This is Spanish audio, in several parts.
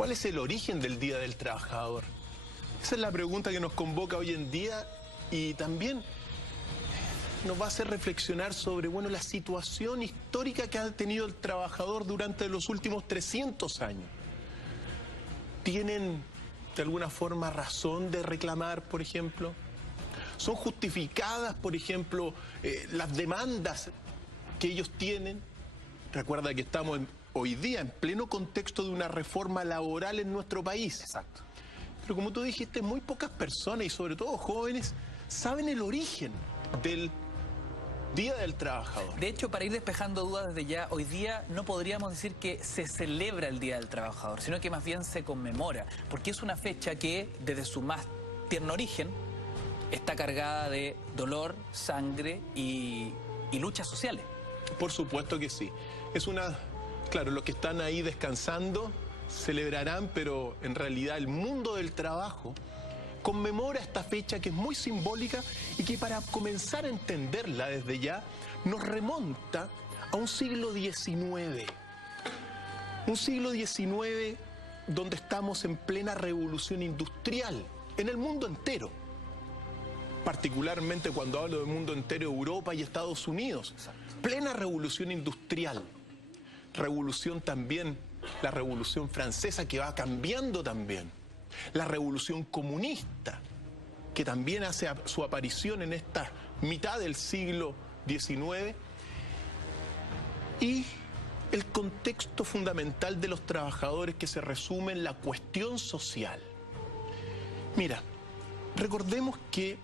¿Cuál es el origen del Día del Trabajador? Esa es la pregunta que nos convoca hoy en día y también nos va a hacer reflexionar sobre, bueno, la situación histórica que ha tenido el trabajador durante los últimos 300 años. ¿Tienen de alguna forma razón de reclamar, por ejemplo? ¿Son justificadas, por ejemplo, las demandas que ellos tienen? Recuerda que estamos hoy día en pleno contexto de una reforma laboral en nuestro país. Exacto. Pero como tú dijiste, muy pocas personas, y sobre todo jóvenes, saben el origen del Día del Trabajador. De hecho, para ir despejando dudas desde ya, hoy día no podríamos decir que se celebra el Día del Trabajador, sino que más bien se conmemora, porque es una fecha que, desde su más tierno origen, está cargada de dolor, sangre y luchas sociales. Por supuesto que sí. Es una... Claro, los que están ahí descansando celebrarán, pero en realidad el mundo del trabajo conmemora esta fecha que es muy simbólica y que, para comenzar a entenderla desde ya, nos remonta a un siglo XIX. Un siglo XIX donde estamos en plena revolución industrial en el mundo entero. Particularmente cuando hablo del mundo entero, Europa y Estados Unidos. Plena revolución industrial. Revolución también, la revolución francesa, que va cambiando también. La revolución comunista, que también hace su aparición en esta mitad del siglo XIX. Y el contexto fundamental de los trabajadores, que se resume en la cuestión social. Mira, recordemos que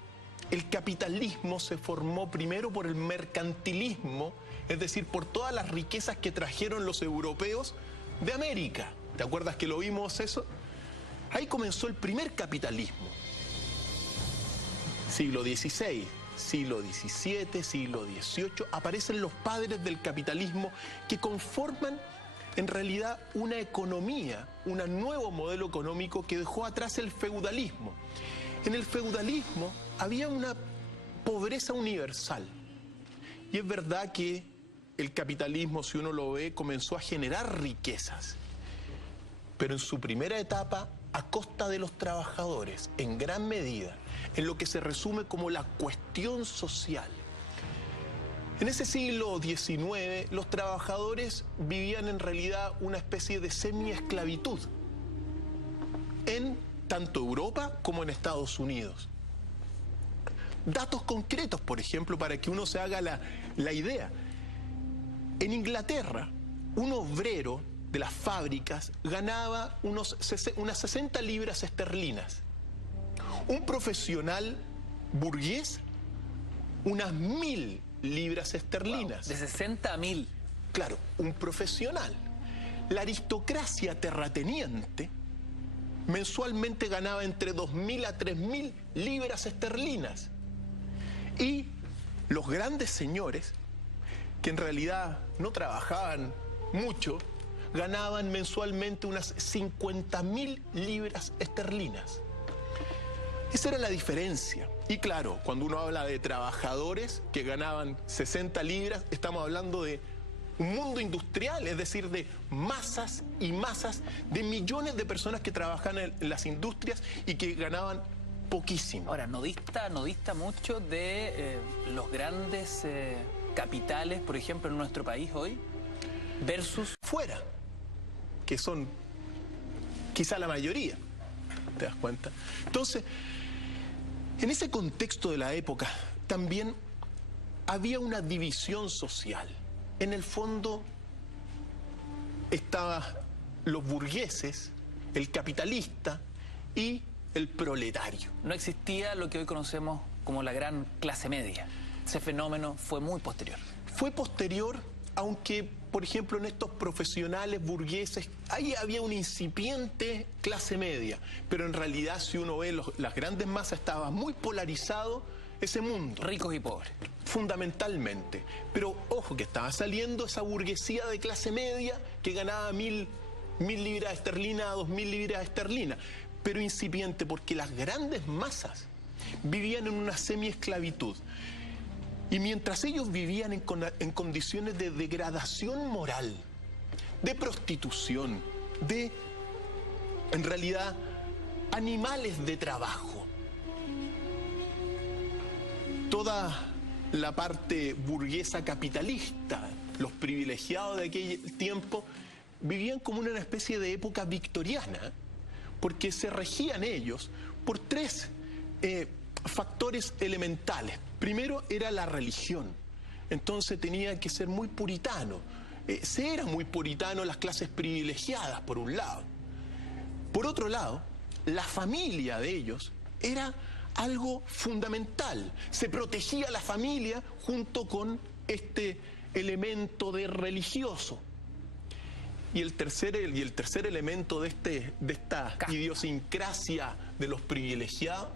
el capitalismo se formó primero por el mercantilismo, es decir, por todas las riquezas que trajeron los europeos de América. ¿Te acuerdas que lo vimos eso? Ahí comenzó el primer capitalismo. Siglo XVI, siglo XVII, siglo XVIII, aparecen los padres del capitalismo que conforman en realidad una economía, un nuevo modelo económico que dejó atrás el feudalismo. En el feudalismo había una pobreza universal. Y es verdad que el capitalismo, si uno lo ve, comenzó a generar riquezas. Pero en su primera etapa, a costa de los trabajadores, en gran medida, en lo que se resume como la cuestión social. En ese siglo XIX, los trabajadores vivían en realidad una especie de semi-esclavitud en tanto Europa como en Estados Unidos. Datos concretos, por ejemplo, para que uno se haga la idea. En Inglaterra, un obrero de las fábricas ganaba unas 60 libras esterlinas. Un profesional burgués, unas 1000 libras esterlinas. Wow, de 60 a 1000. Claro, un profesional. La aristocracia terrateniente mensualmente ganaba entre 2000 a 3000 libras esterlinas. Y los grandes señores, que en realidad no trabajaban mucho, ganaban mensualmente unas 50.000 libras esterlinas. Esa era la diferencia. Y claro, cuando uno habla de trabajadores que ganaban 60 libras, estamos hablando de un mundo industrial, es decir, de masas y masas de millones de personas que trabajan en las industrias y que ganaban poquísimo. Ahora, no dista mucho de los grandes capitales, por ejemplo, en nuestro país hoy, versus fuera, que son quizá la mayoría, ¿te das cuenta? Entonces, en ese contexto de la época también había una división social. En el fondo estaban los burgueses, el capitalista y el proletario. No existía lo que hoy conocemos como la gran clase media. Ese fenómeno fue muy posterior. Fue posterior, aunque, por ejemplo, en estos profesionales burgueses, ahí había una incipiente clase media. Pero en realidad, si uno ve las grandes masas, estaba muy polarizado ese mundo. Ricos y pobres. Fundamentalmente. Pero ojo, que estaba saliendo esa burguesía de clase media que ganaba 1000 libras esterlinas a 2000 libras esterlinas. Pero incipiente, porque las grandes masas vivían en una semi-esclavitud. Y mientras ellos vivían en condiciones de degradación moral, de prostitución, de en realidad animales de trabajo. Toda la parte burguesa capitalista, los privilegiados de aquel tiempo, vivían como en una especie de época victoriana, porque se regían ellos por tres factores elementales. Primero era la religión, entonces tenía que ser muy puritano. Se eran muy puritanos las clases privilegiadas, por un lado. Por otro lado, la familia de ellos era algo fundamental. Se protegía la familia junto con este elemento de religioso. Y el tercer elemento de esta idiosincrasia de los privilegiados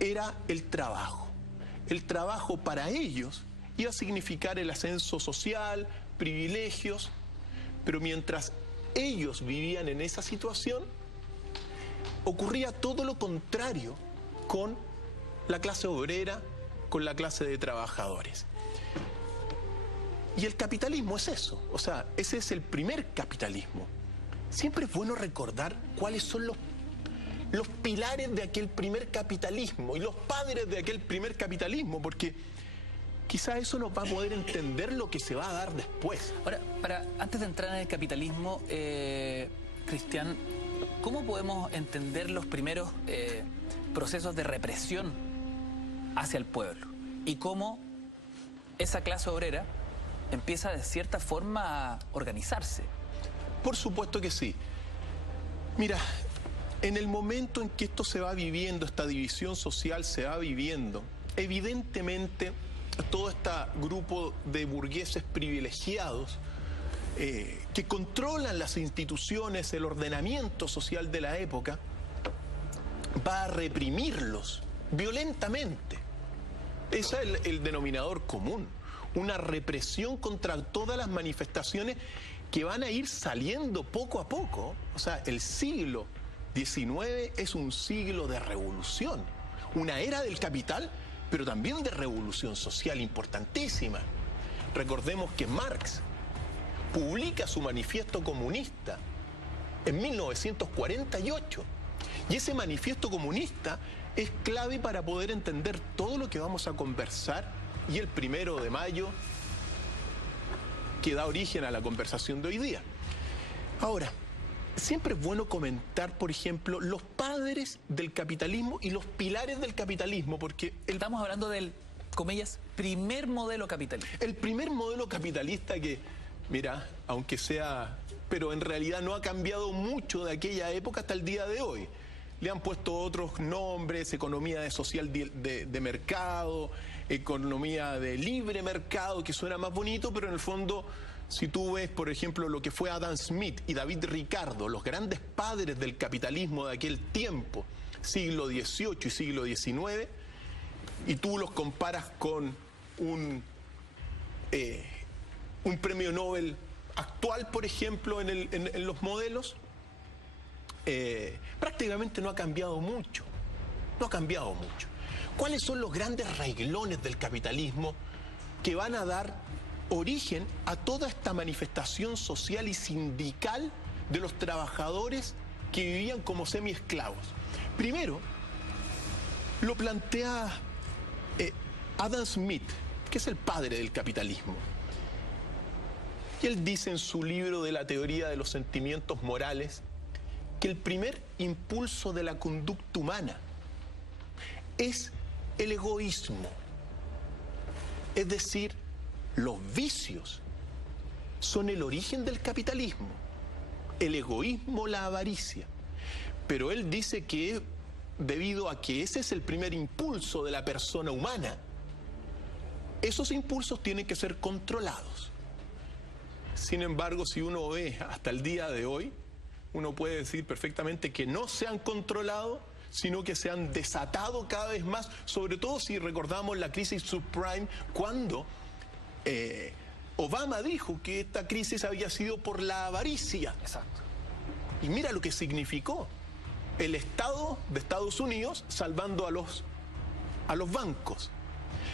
era el trabajo. El trabajo para ellos iba a significar el ascenso social, privilegios, pero mientras ellos vivían en esa situación, ocurría todo lo contrario con la clase obrera, con la clase de trabajadores. Y el capitalismo es eso, o sea, ese es el primer capitalismo. Siempre es bueno recordar cuáles son los pilares de aquel primer capitalismo y los padres de aquel primer capitalismo, porque quizá eso nos va a poder entender lo que se va a dar después. Ahora, antes de entrar en el capitalismo, Cristian, ¿cómo podemos entender los primeros procesos de represión hacia el pueblo? Y cómo esa clase obrera empieza de cierta forma a organizarse. Por supuesto que sí. Mira, en el momento en que esto se va viviendo, esta división social se va viviendo, evidentemente todo este grupo de burgueses privilegiados que controlan las instituciones, el ordenamiento social de la época, va a reprimirlos violentamente. Ese es el denominador común. Una represión contra todas las manifestaciones que van a ir saliendo poco a poco. O sea, el siglo XIX es un siglo de revolución, una era del capital, pero también de revolución social importantísima. Recordemos que Marx publica su manifiesto comunista en 1948, y ese manifiesto comunista es clave para poder entender todo lo que vamos a conversar, y el 1 de mayo que da origen a la conversación de hoy día. Ahora, siempre es bueno comentar, por ejemplo, los padres del capitalismo y los pilares del capitalismo, porque estamos hablando del, comillas, primer modelo capitalista. El primer modelo capitalista que, mira, aunque sea, pero en realidad no ha cambiado mucho de aquella época hasta el día de hoy. Le han puesto otros nombres: economía social de mercado, economía de libre mercado, que suena más bonito, pero en el fondo, si tú ves, por ejemplo, lo que fue Adam Smith y David Ricardo, los grandes padres del capitalismo de aquel tiempo, siglo XVIII y siglo XIX, y tú los comparas con un premio Nobel actual, por ejemplo, en los modelos, prácticamente no ha cambiado mucho. No ha cambiado mucho. ¿Cuáles son los grandes renglones del capitalismo que van a dar origen a toda esta manifestación social y sindical de los trabajadores que vivían como semiesclavos? Primero, lo plantea Adam Smith, que es el padre del capitalismo. Y él dice en su libro de la teoría de los sentimientos morales que el primer impulso de la conducta humana es el egoísmo. Es decir, los vicios son el origen del capitalismo. El egoísmo, la avaricia. Pero él dice que debido a que ese es el primer impulso de la persona humana, esos impulsos tienen que ser controlados. Sin embargo, si uno ve hasta el día de hoy, uno puede decir perfectamente que no se han controlado, sino que se han desatado cada vez más, sobre todo si recordamos la crisis subprime, cuando Obama dijo que esta crisis había sido por la avaricia. Exacto. Y mira lo que significó el Estado de Estados Unidos salvando a los bancos.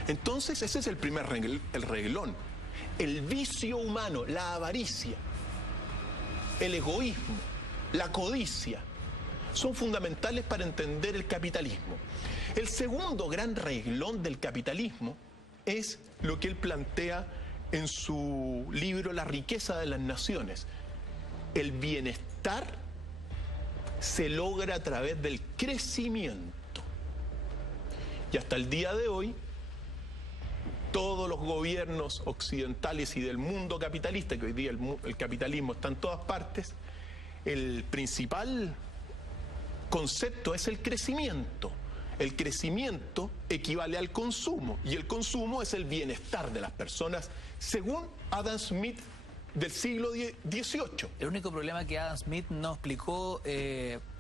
Entonces ese es el primer renglón. El vicio humano, la avaricia, el egoísmo, la codicia, son fundamentales para entender el capitalismo. El segundo gran reglón del capitalismo es lo que él plantea en su libro La riqueza de las naciones. El bienestar se logra a través del crecimiento. Y hasta el día de hoy, todos los gobiernos occidentales y del mundo capitalista, que hoy día el capitalismo está en todas partes, el principal concepto es el crecimiento. El crecimiento equivale al consumo y el consumo es el bienestar de las personas, según Adam Smith del siglo XVIII. El único problema es que Adam Smith no explicó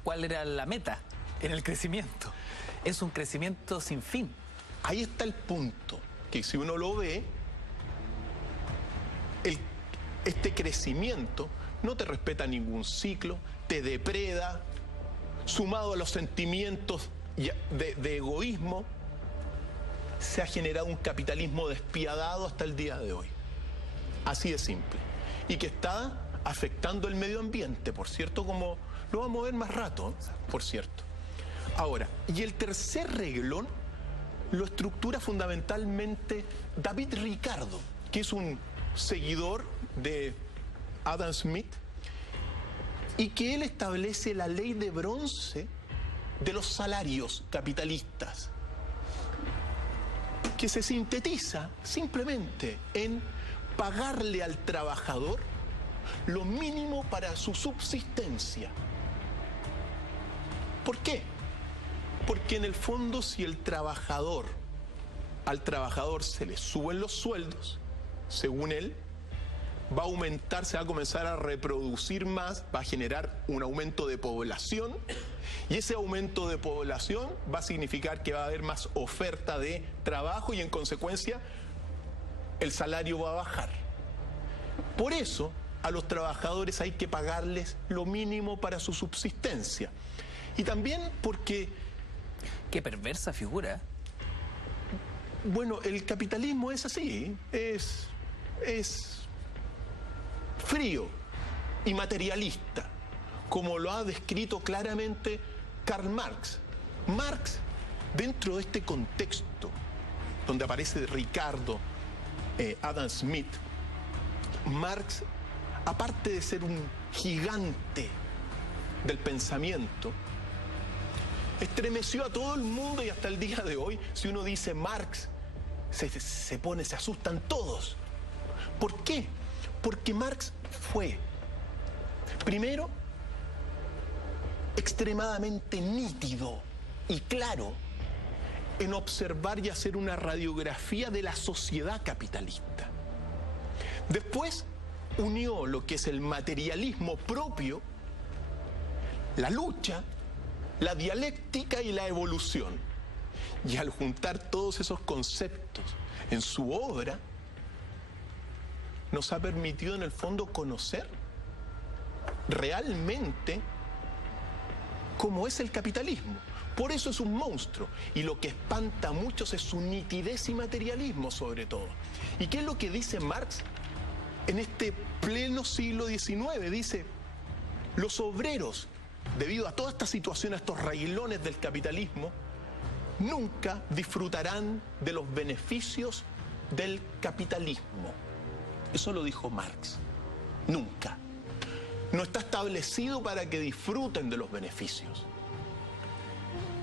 cuál era la meta en el crecimiento. Es un crecimiento sin fin. Ahí está el punto, que si uno lo ve, este crecimiento no te respeta ningún ciclo, te depreda, sumado a los sentimientos de egoísmo, se ha generado un capitalismo despiadado hasta el día de hoy. Así de simple. Y que está afectando el medio ambiente, por cierto, como lo vamos a ver más rato, por cierto. Ahora, y el tercer reglón lo estructura fundamentalmente David Ricardo, que es un seguidor de Adam Smith, y que él establece la ley de bronce de los salarios capitalistas, que se sintetiza simplemente en pagarle al trabajador lo mínimo para su subsistencia. ¿Por qué? Porque en el fondo, si al trabajador se le suben los sueldos, según él, va a aumentar, se va a comenzar a reproducir más, va a generar un aumento de población, y ese aumento de población va a significar que va a haber más oferta de trabajo y en consecuencia el salario va a bajar. Por eso a los trabajadores hay que pagarles lo mínimo para su subsistencia. Y también porque... Qué perversa figura. Bueno, el capitalismo es así, es frío y materialista, como lo ha descrito claramente Karl Marx. Marx, dentro de este contexto donde aparece Ricardo, Adam Smith, Marx, aparte de ser un gigante del pensamiento, estremeció a todo el mundo, y hasta el día de hoy, si uno dice Marx, se asustan todos. ¿Por qué? Porque Marx fue, primero, extremadamente nítido y claro en observar y hacer una radiografía de la sociedad capitalista. Después unió lo que es el materialismo propio, la lucha, la dialéctica y la evolución. Y al juntar todos esos conceptos en su obra, nos ha permitido en el fondo conocer realmente cómo es el capitalismo. Por eso es un monstruo, y lo que espanta a muchos es su nitidez y materialismo sobre todo. ¿Y qué es lo que dice Marx en este pleno siglo XIX? Dice, los obreros, debido a toda esta situación, a estos renglones del capitalismo, nunca disfrutarán de los beneficios del capitalismo. Eso lo dijo Marx. Nunca. No está establecido para que disfruten de los beneficios.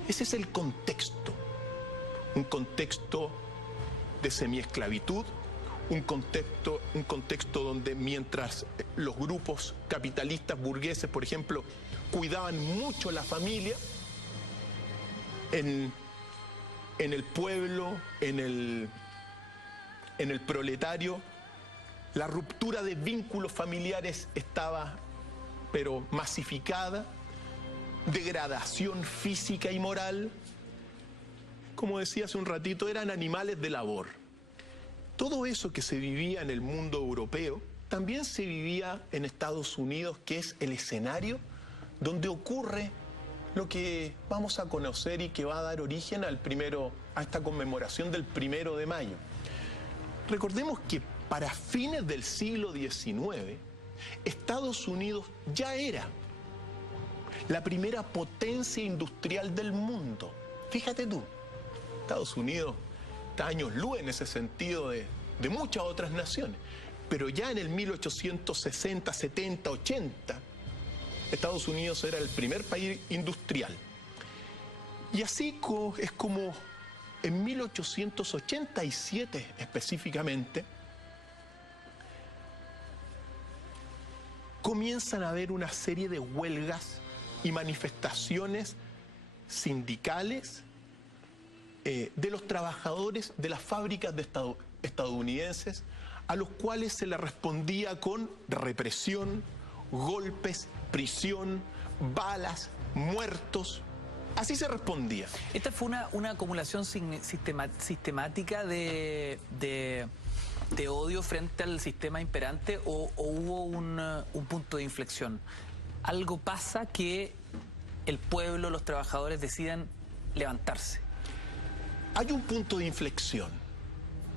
Ese es el contexto. Un contexto de semiesclavitud, un contexto donde mientras los grupos capitalistas burgueses, por ejemplo, cuidaban mucho la familia, en el pueblo, en el proletario, la ruptura de vínculos familiares estaba, pero masificada, degradación física y moral. Como decía hace un ratito, eran animales de labor. Todo eso que se vivía en el mundo europeo también se vivía en Estados Unidos, que es el escenario donde ocurre lo que vamos a conocer y que va a dar origen a esta conmemoración del 1 de mayo. Recordemos que para fines del siglo XIX, Estados Unidos ya era la primera potencia industrial del mundo. Fíjate tú, Estados Unidos está años luz en ese sentido de muchas otras naciones. Pero ya en el 1860, 70, 80, Estados Unidos era el primer país industrial. Y así es como en 1887 específicamente, comienzan a haber una serie de huelgas y manifestaciones sindicales de los trabajadores de las fábricas estadounidenses, a los cuales se les respondía con represión, golpes, prisión, balas, muertos. Así se respondía. ¿Esta fue una acumulación sistemática de odio frente al sistema imperante o hubo un punto de inflexión? Algo pasa que el pueblo, los trabajadores decidan levantarse. Hay un punto de inflexión.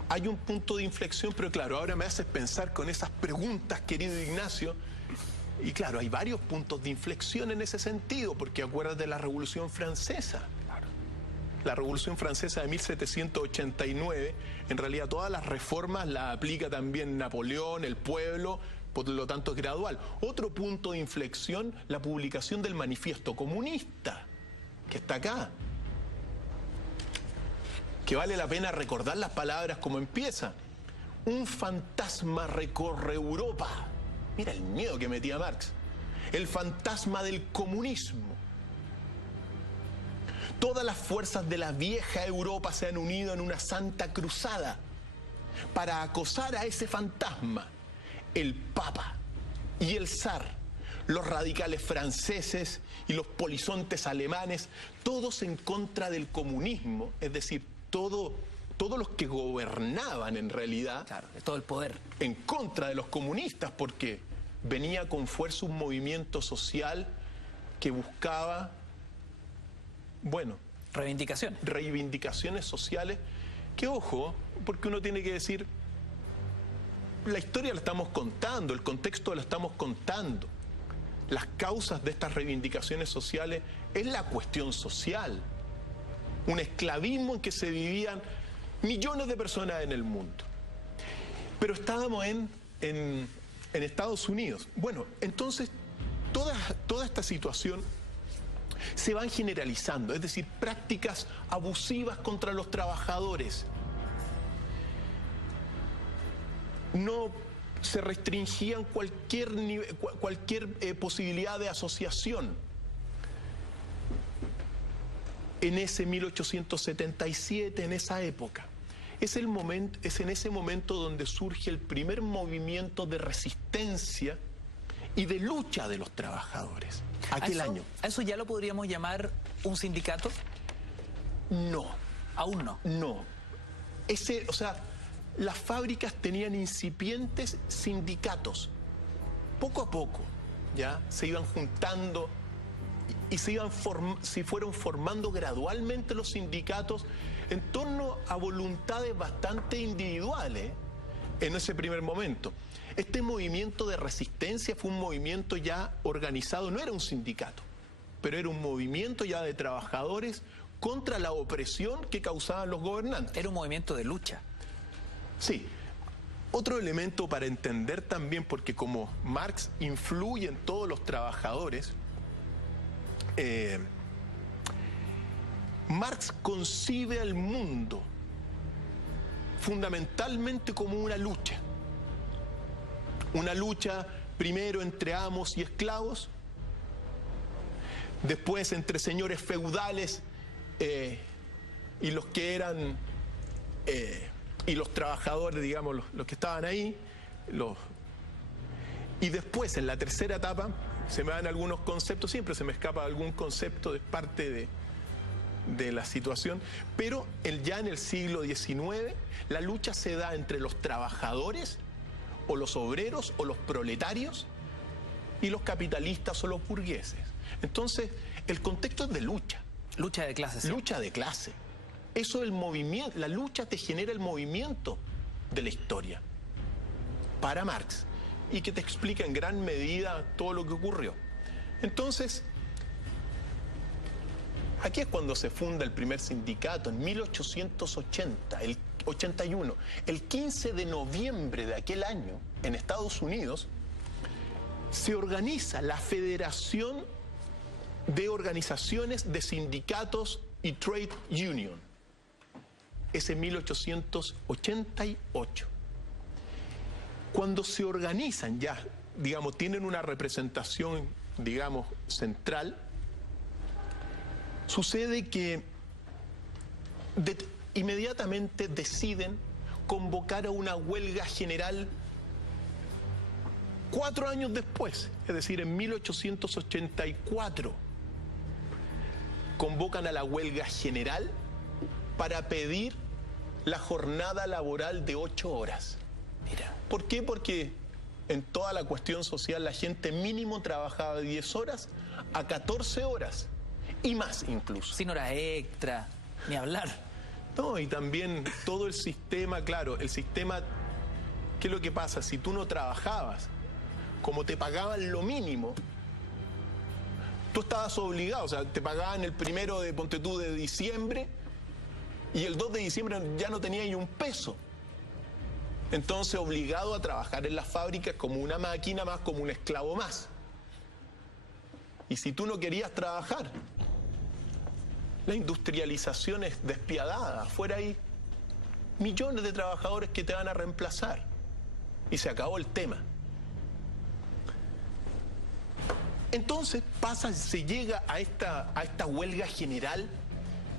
Hay un punto de inflexión, pero claro, ahora me haces pensar con esas preguntas, querido Ignacio. Y claro, hay varios puntos de inflexión en ese sentido, porque acuérdate de la Revolución Francesa. Claro. La Revolución Francesa de 1789, en realidad todas las reformas las aplica también Napoleón, el pueblo, por lo tanto es gradual. Otro punto de inflexión, la publicación del Manifiesto Comunista, que está acá. Que vale la pena recordar las palabras como empieza. Un fantasma recorre Europa. Mira el miedo que metía Marx. El fantasma del comunismo. Todas las fuerzas de la vieja Europa se han unido en una santa cruzada para acosar a ese fantasma. El Papa y el Zar, los radicales franceses y los polizontes alemanes, todos en contra del comunismo, es decir, todos los que gobernaban en realidad, claro, todo el poder, en contra de los comunistas, porque venía con fuerza un movimiento social que buscaba, bueno, reivindicaciones sociales, que ojo, porque uno tiene que decir, la historia la estamos contando, el contexto lo estamos contando. Las causas de estas reivindicaciones sociales es la cuestión social. Un esclavismo en que se vivían millones de personas en el mundo. Pero estábamos en Estados Unidos. Bueno, entonces toda esta situación se van generalizando, es decir, prácticas abusivas contra los trabajadores. No se restringían cualquier posibilidad de asociación. En ese 1877, en esa época. Es en ese momento donde surge el primer movimiento de resistencia y de lucha de los trabajadores. Aquel año. ¿A eso ya lo podríamos llamar un sindicato? No. ¿Aún no? No. O sea, las fábricas tenían incipientes sindicatos. Poco a poco, ya, se iban juntando y se fueron formando gradualmente los sindicatos en torno a voluntades bastante individuales en ese primer momento. Este movimiento de resistencia fue un movimiento ya organizado, no era un sindicato, pero era un movimiento ya de trabajadores contra la opresión que causaban los gobernantes. Era un movimiento de lucha. Sí. Otro elemento para entender también, porque como Marx influye en todos los trabajadores, Marx concibe al mundo fundamentalmente como una lucha primero entre amos y esclavos, después entre señores feudales y los que eran y los trabajadores, digamos, los que estaban ahí, y después en la tercera etapa se me dan algunos conceptos, siempre se me escapa algún concepto de parte de la situación, pero ya en el siglo XIX la lucha se da entre los trabajadores o los obreros o los proletarios y los capitalistas o los burgueses. Entonces el contexto es de lucha. Lucha de clase. ¿Sí? Lucha de clase. Eso es el movimiento, la lucha te genera el movimiento de la historia para Marx y que te explica en gran medida todo lo que ocurrió. Entonces, Aquí es cuando se funda el primer sindicato, en 1880, el 81. El 15 de noviembre de aquel año, en Estados Unidos, se organiza la Federación de Organizaciones de Sindicatos y Trade Union. Es en 1888. Cuando se organizan ya, digamos, tienen una representación, digamos, central, sucede que inmediatamente deciden convocar a una huelga general 4 años después, es decir, en 1884, convocan a la huelga general para pedir la jornada laboral de 8 horas. Mira. ¿Por qué? Porque en toda la cuestión social la gente mínimo trabajaba de 10 horas a 14 horas y más incluso. Sin horas extra, ni hablar. No, y también todo el sistema, claro, el sistema, ¿qué es lo que pasa? Si tú no trabajabas, como te pagaban lo mínimo, tú estabas obligado, o sea, te pagaban el 1 de, ponte tú, de diciembre, y el 2 de diciembre ya no tenías ni un peso. Entonces, obligado a trabajar en las fábricas como una máquina más, como un esclavo más. Y si tú no querías trabajar, la industrialización es despiadada. Afuera hay millones de trabajadores que te van a reemplazar. Y se acabó el tema. Entonces se llega a esta huelga general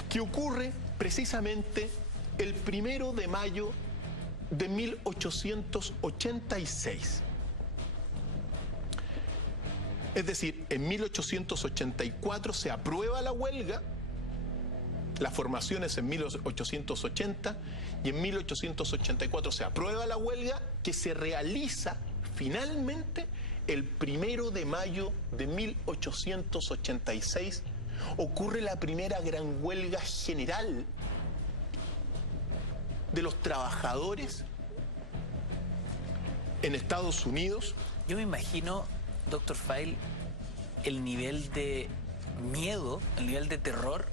que ocurre precisamente el 1 de mayo de 1886. Es decir, en 1884 se aprueba la huelga, la formación es en 1880 y en 1884 se aprueba la huelga que se realiza finalmente el 1 de mayo de 1886. Ocurre la primera gran huelga general de los trabajadores en Estados Unidos. Yo me imagino, doctor Feil, el nivel de miedo, el nivel de terror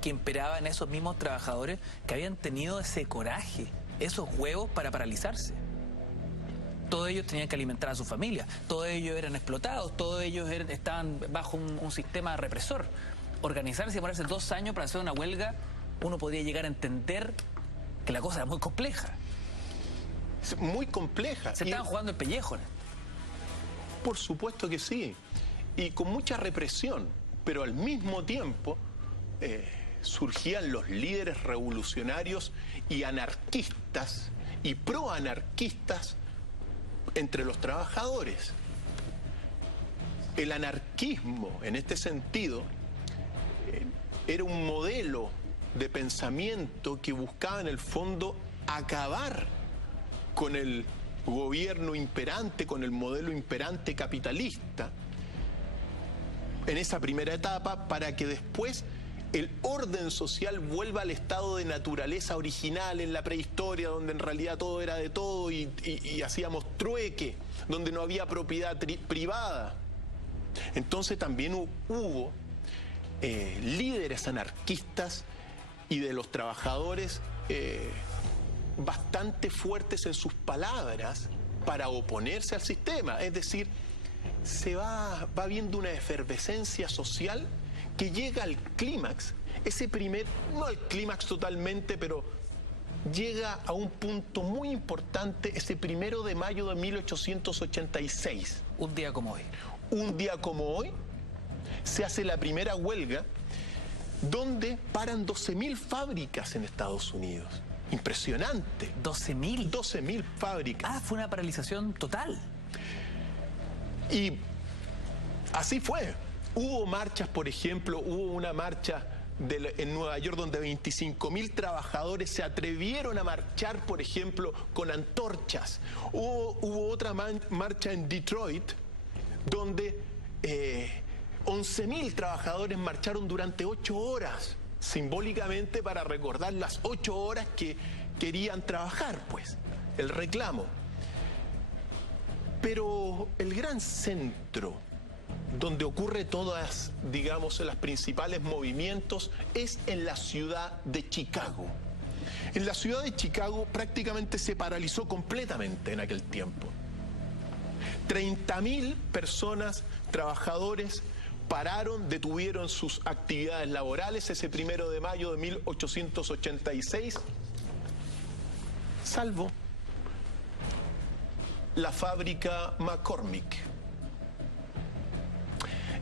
que imperaba en esos mismos trabajadores que habían tenido ese coraje, esos huevos para paralizarse. Todos ellos tenían que alimentar a su familia, todos ellos eran explotados, todos ellos estaban bajo un sistema represor. Organizarse y demorarse 2 años para hacer una huelga, uno podría llegar a entender que la cosa era muy compleja. Muy compleja. Se estaban jugando el pellejo. Por supuesto que sí. Y con mucha represión. Pero al mismo tiempo surgían los líderes revolucionarios y anarquistas y proanarquistas entre los trabajadores. El anarquismo, en este sentido, era un modelo de pensamiento que buscaba en el fondo acabar con el gobierno imperante, con el modelo imperante capitalista en esa primera etapa, para que después el orden social vuelva al estado de naturaleza original en la prehistoria, donde en realidad todo era de todo y hacíamos trueque, donde no había propiedad privada. Entonces también hubo líderes anarquistas y de los trabajadores bastante fuertes en sus palabras para oponerse al sistema. Es decir, se va viendo una efervescencia social que llega al clímax. No al clímax totalmente, pero llega a un punto muy importante ese 1 de mayo de 1886. Un día como hoy. Un día como hoy se hace la primera huelga donde paran 12.000 fábricas en Estados Unidos. Impresionante. 12.000. 12.000 fábricas. Ah, fue una paralización total. Y así fue. Hubo marchas, por ejemplo, hubo una marcha en Nueva York donde 25.000 trabajadores se atrevieron a marchar, por ejemplo, con antorchas. Hubo otra marcha en Detroit donde 11.000 trabajadores marcharon durante 8 horas, simbólicamente para recordar las 8 horas que querían trabajar, pues, el reclamo. Pero el gran centro donde ocurre todas, digamos, los principales movimientos, es en la ciudad de Chicago. En la ciudad de Chicago prácticamente se paralizó completamente en aquel tiempo. 30.000 personas, trabajadores, pararon, detuvieron sus actividades laborales ese 1 de mayo de 1886, salvo la fábrica McCormick.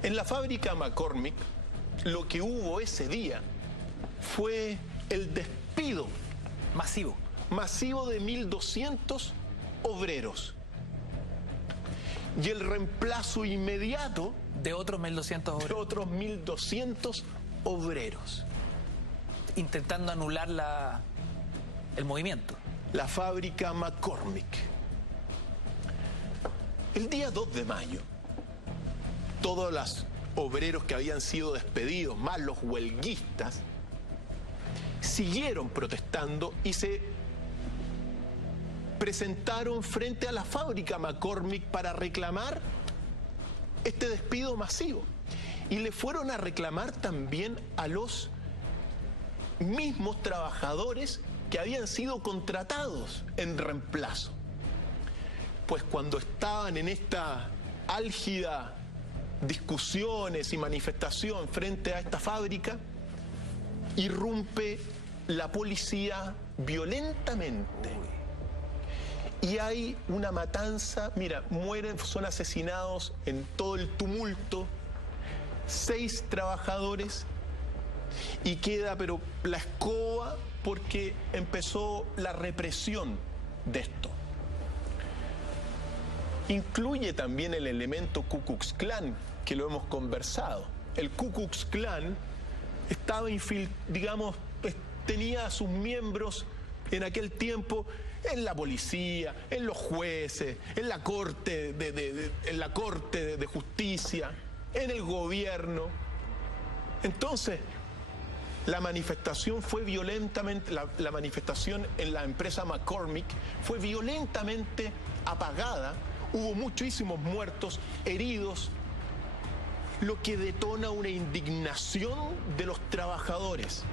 En la fábrica McCormick, lo que hubo ese día fue el despido masivo de 1.200 obreros y el reemplazo inmediato de otros 1.200 obreros. De otros 1.200 obreros. Intentando anular el movimiento. La fábrica McCormick. El día 2 de mayo, todos los obreros que habían sido despedidos, más los huelguistas, siguieron protestando y se presentaron frente a la fábrica McCormick para reclamar este despido masivo. Y le fueron a reclamar también a los mismos trabajadores que habían sido contratados en reemplazo. Pues cuando estaban en esta álgida discusiones y manifestación frente a esta fábrica, irrumpe la policía violentamente. Y hay una matanza, mira, mueren, son asesinados en todo el tumulto 6 trabajadores y queda pero la escoba porque empezó la represión de esto. Incluye también el elemento Ku Klux Klan, que lo hemos conversado. El Ku Klux Klan estaba, digamos, tenía a sus miembros en aquel tiempo en la policía, en los jueces, en la corte de justicia, en el gobierno. Entonces, la manifestación fue violentamente, la manifestación en la empresa McCormick fue violentamente apagada. Hubo muchísimos muertos, heridos, lo que detona una indignación de los trabajadores.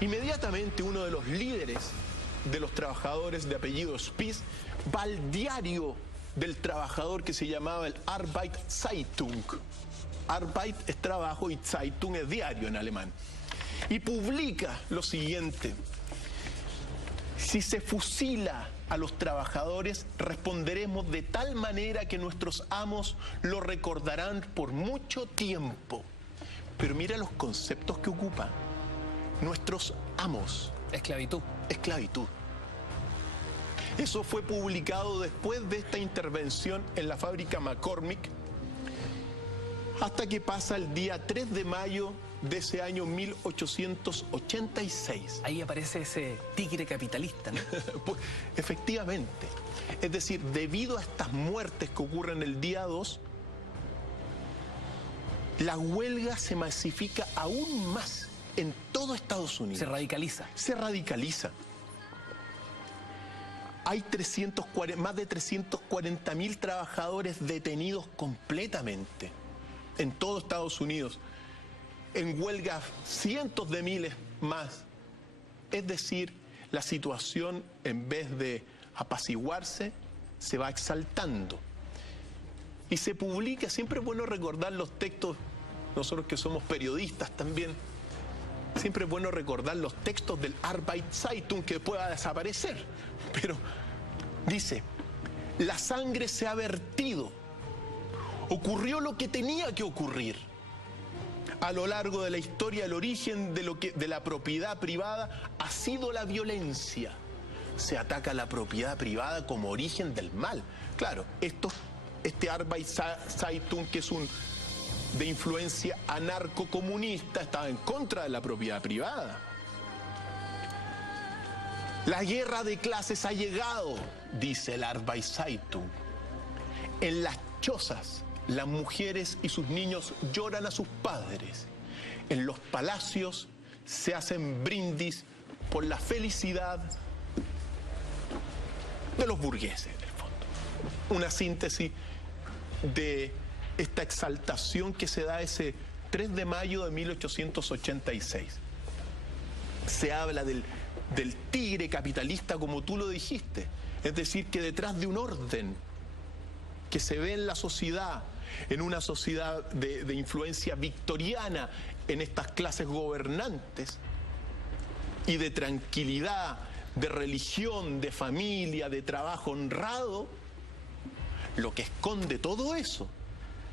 Inmediatamente uno de los líderes de los trabajadores de apellido Spies va al diario del trabajador que se llamaba el Arbeitszeitung. Arbeit es trabajo y Zeitung es diario en alemán. Y publica lo siguiente: si se fusila a los trabajadores, responderemos de tal manera que nuestros amos lo recordarán por mucho tiempo. Pero mira los conceptos que ocupa. Nuestros amos. Esclavitud. Esclavitud. Eso fue publicado después de esta intervención en la fábrica McCormick, hasta que pasa el día 3 de mayo de ese año 1886. Ahí aparece ese tigre capitalista, ¿no? Pues, efectivamente. Es decir, debido a estas muertes que ocurren el día 2, la huelga se masifica aún más en todo Estados Unidos. Se radicaliza. Se radicaliza. Hay más de 340.000 trabajadores detenidos completamente en todo Estados Unidos. En huelga cientos de miles más. Es decir, la situación, en vez de apaciguarse, se va exaltando. Y se publica, siempre es bueno recordar los textos, nosotros que somos periodistas también, siempre es bueno recordar los textos del Arbeitszeitung, que pueda desaparecer. Pero dice, la sangre se ha vertido, ocurrió lo que tenía que ocurrir. A lo largo de la historia, el origen de la propiedad privada ha sido la violencia. Se ataca a la propiedad privada como origen del mal. Claro, este Arbeitszeitung, que es de influencia anarcocomunista, estaba en contra de la propiedad privada. La guerra de clases ha llegado, dice el Arbeitszeitung. En las chozas, las mujeres y sus niños lloran a sus padres. En los palacios se hacen brindis por la felicidad de los burgueses, en el fondo. Una síntesis de esta exaltación que se da ese 3 de mayo de 1886. Se habla del tigre capitalista, como tú lo dijiste, es decir, que detrás de un orden que se ve en la sociedad, en una sociedad de influencia victoriana en estas clases gobernantes, y de tranquilidad, de religión, de familia, de trabajo honrado, lo que esconde todo eso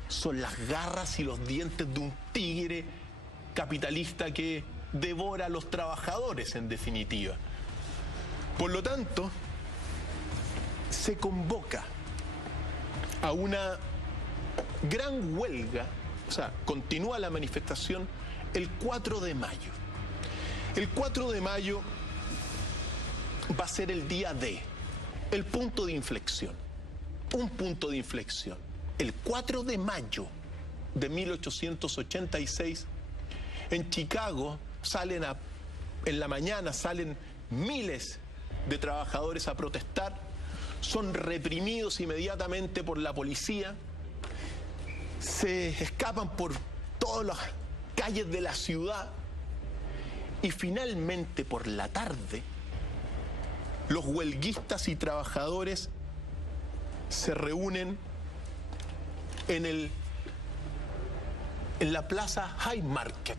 son las garras y los dientes de un tigre capitalista que devora a los trabajadores, en definitiva. Por lo tanto, se convoca a una gran huelga, o sea, continúa la manifestación el 4 de mayo. El 4 de mayo va a ser el día D, el punto de inflexión, un punto de inflexión. El 4 de mayo de 1886, en Chicago en la mañana salen miles de trabajadores a protestar, son reprimidos inmediatamente por la policía, se escapan por todas las calles de la ciudad y finalmente por la tarde los huelguistas y trabajadores se reúnen en la plaza Haymarket.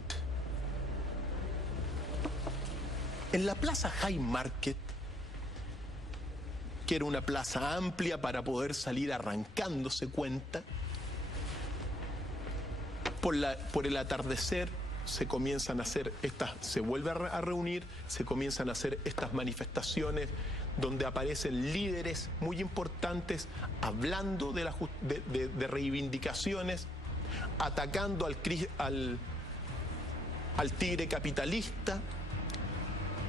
En la plaza Haymarket, que era una plaza amplia para poder salir arrancándose cuenta, por el atardecer se comienzan a hacer se vuelve a reunir, se comienzan a hacer estas manifestaciones donde aparecen líderes muy importantes hablando de reivindicaciones, atacando al tigre capitalista,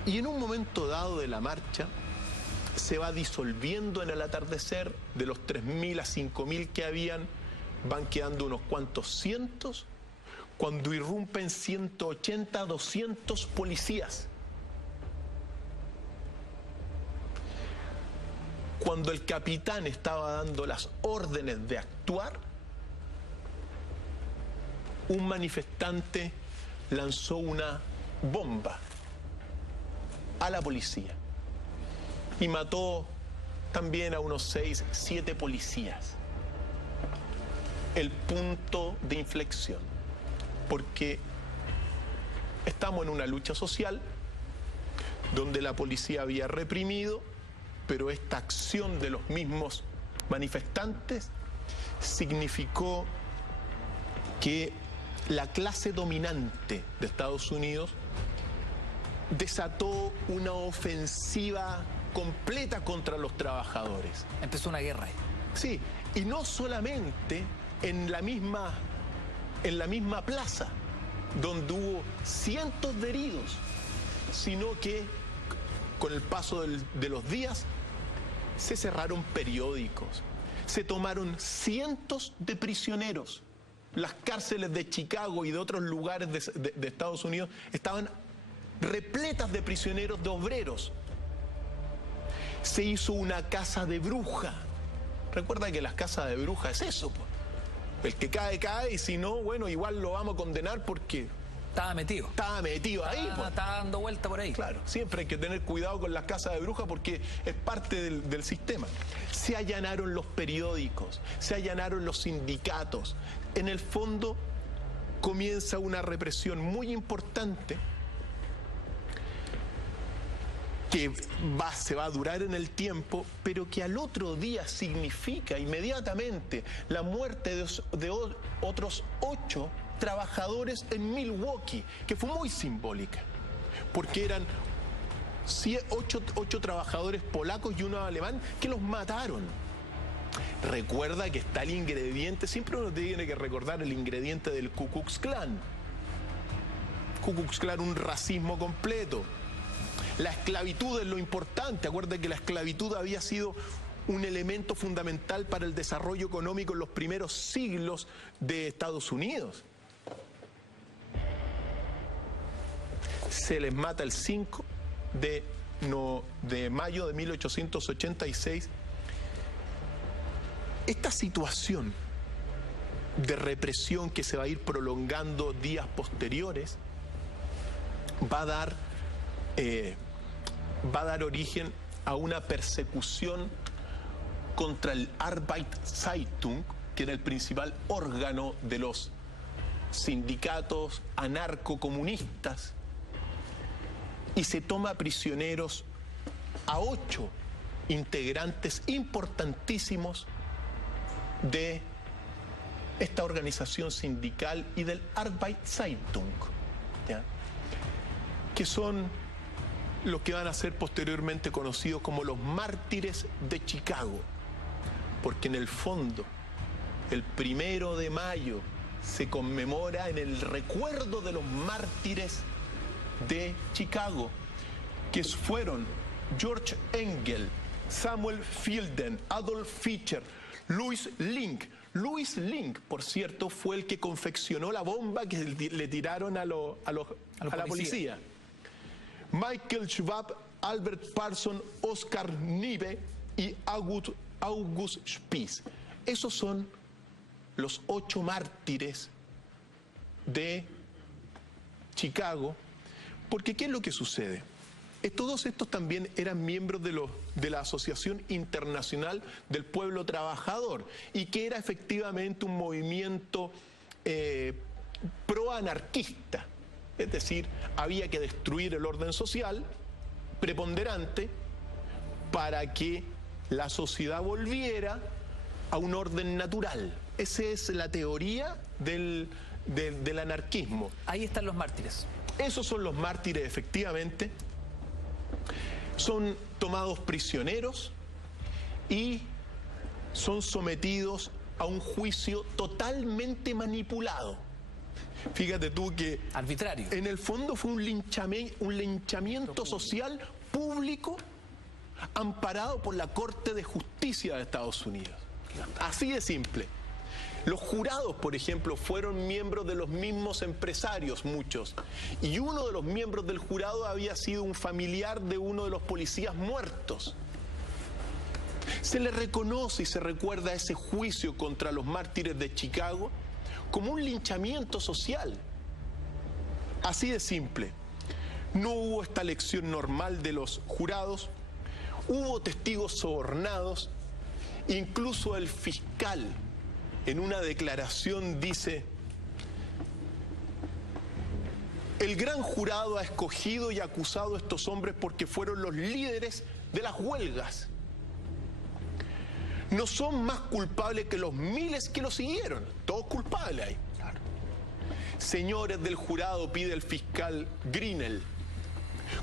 y en un momento dado de la marcha se va disolviendo en el atardecer. De los 3.000 a 5.000 que habían, van quedando unos cuantos cientos, cuando irrumpen 180 a 200 policías. Cuando el capitán estaba dando las órdenes de actuar, un manifestante lanzó una bomba a la policía y mató también a unos 6, 7 policías. El punto de inflexión, porque estamos en una lucha social donde la policía había reprimido, pero esta acción de los mismos manifestantes significó que la clase dominante de Estados Unidos desató una ofensiva completa contra los trabajadores. Empezó una guerra. Sí, y no solamente en la misma plaza, donde hubo cientos de heridos, sino que con el paso de los días se cerraron periódicos, se tomaron cientos de prisioneros. Las cárceles de Chicago y de otros lugares de Estados Unidos estaban repletas de prisioneros, de obreros. Se hizo una casa de bruja. Recuerda que las casas de bruja es eso, pues. El que cae, cae, y si no, bueno, igual lo vamos a condenar porque estaba metido ahí, pues. Estaba dando vuelta por ahí. Claro, siempre hay que tener cuidado con las casas de bruja porque es parte del sistema. Se allanaron los periódicos, se allanaron los sindicatos. En el fondo comienza una represión muy importante que se va a durar en el tiempo, pero que al otro día significa inmediatamente la muerte de otros 8 trabajadores en Milwaukee, que fue muy simbólica, porque eran 8 trabajadores polacos y uno alemán que los mataron. Recuerda que está el ingrediente, siempre uno tiene que recordar el ingrediente del Ku Klux Klan. Ku Klux Klan, un racismo completo. La esclavitud es lo importante. Acuérdate que la esclavitud había sido un elemento fundamental para el desarrollo económico en los primeros siglos de Estados Unidos. Se les mata el 5 de mayo de 1886. Esta situación de represión que se va a ir prolongando días posteriores, va a dar origen a una persecución contra el Arbeitszeitung, que era el principal órgano de los sindicatos anarcocomunistas, y se toma prisioneros a 8 integrantes importantísimos de esta organización sindical y del Arbeitszeitung, ¿ya?, que son los que van a ser posteriormente conocidos como los mártires de Chicago, porque en el fondo el 1 de mayo se conmemora en el recuerdo de los mártires de Chicago, que fueron George Engel, Samuel Fielden, Adolf Fischer, Louis Link. Louis Link, por cierto, fue el que confeccionó la bomba que le tiraron a la policía. Michael Schwab, Albert Parson, Oscar Niebe y August Spies. Esos son los 8 mártires de Chicago. Porque ¿qué es lo que sucede? Todos estos también eran miembros de la Asociación Internacional del Pueblo Trabajador, y que era efectivamente un movimiento pro-anarquista. Es decir, había que destruir el orden social preponderante para que la sociedad volviera a un orden natural. Esa es la teoría del anarquismo. Ahí están los mártires. Esos son los mártires, efectivamente. Son tomados prisioneros y son sometidos a un juicio totalmente manipulado. Fíjate tú que... arbitrario. En el fondo fue un linchamiento social público amparado por la Corte de Justicia de Estados Unidos. Así de simple. Los jurados, por ejemplo, fueron miembros de los mismos empresarios, muchos. Y uno de los miembros del jurado había sido un familiar de uno de los policías muertos. Se le reconoce y se recuerda ese juicio contra los mártires de Chicago como un linchamiento social. Así de simple. No hubo esta elección normal de los jurados, hubo testigos sobornados, incluso el fiscal en una declaración dice: el gran jurado ha escogido y acusado a estos hombres porque fueron los líderes de las huelgas. No son más culpables que los miles que los siguieron. Todos culpables ahí. Claro. Señores del jurado, pide el fiscal Grinnell,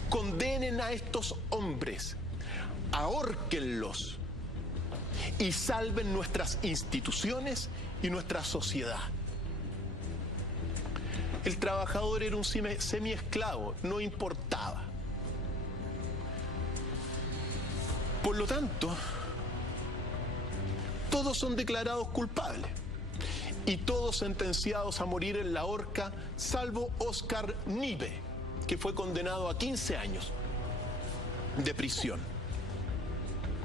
condenen a estos hombres, ahórquenlos y salven nuestras instituciones y nuestra sociedad. El trabajador era un semiesclavo, no importaba. Por lo tanto, todos son declarados culpables y todos sentenciados a morir en la horca, salvo Oscar Niebe, que fue condenado a 15 años de prisión.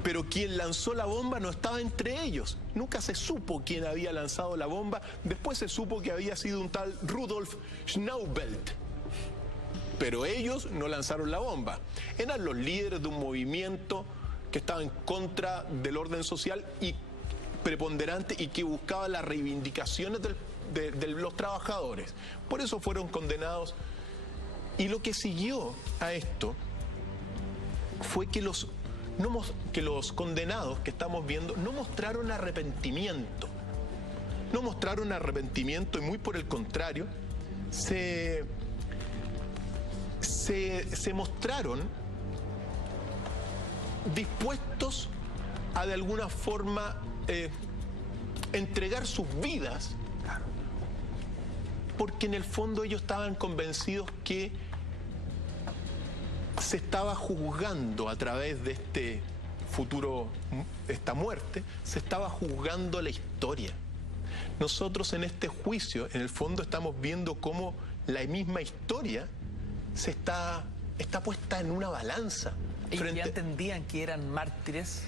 Pero quien lanzó la bomba no estaba entre ellos. Nunca se supo quién había lanzado la bomba. Después se supo que había sido un tal Rudolf Schnaubelt. Pero ellos no lanzaron la bomba. Eran los líderes de un movimiento que estaba en contra del orden social y preponderante y que buscaba las reivindicaciones de los trabajadores. Por eso fueron condenados. Y lo que siguió a esto fue que los condenados que estamos viendo no mostraron arrepentimiento. No mostraron arrepentimiento y muy por el contrario, se mostraron dispuestos a de alguna forma entregar sus vidas, porque en el fondo ellos estaban convencidos que se estaba juzgando a través de este futuro, esta muerte, se estaba juzgando la historia. Nosotros en este juicio, en el fondo, estamos viendo cómo la misma historia está puesta en una balanza. Ellos ya entendían que eran mártires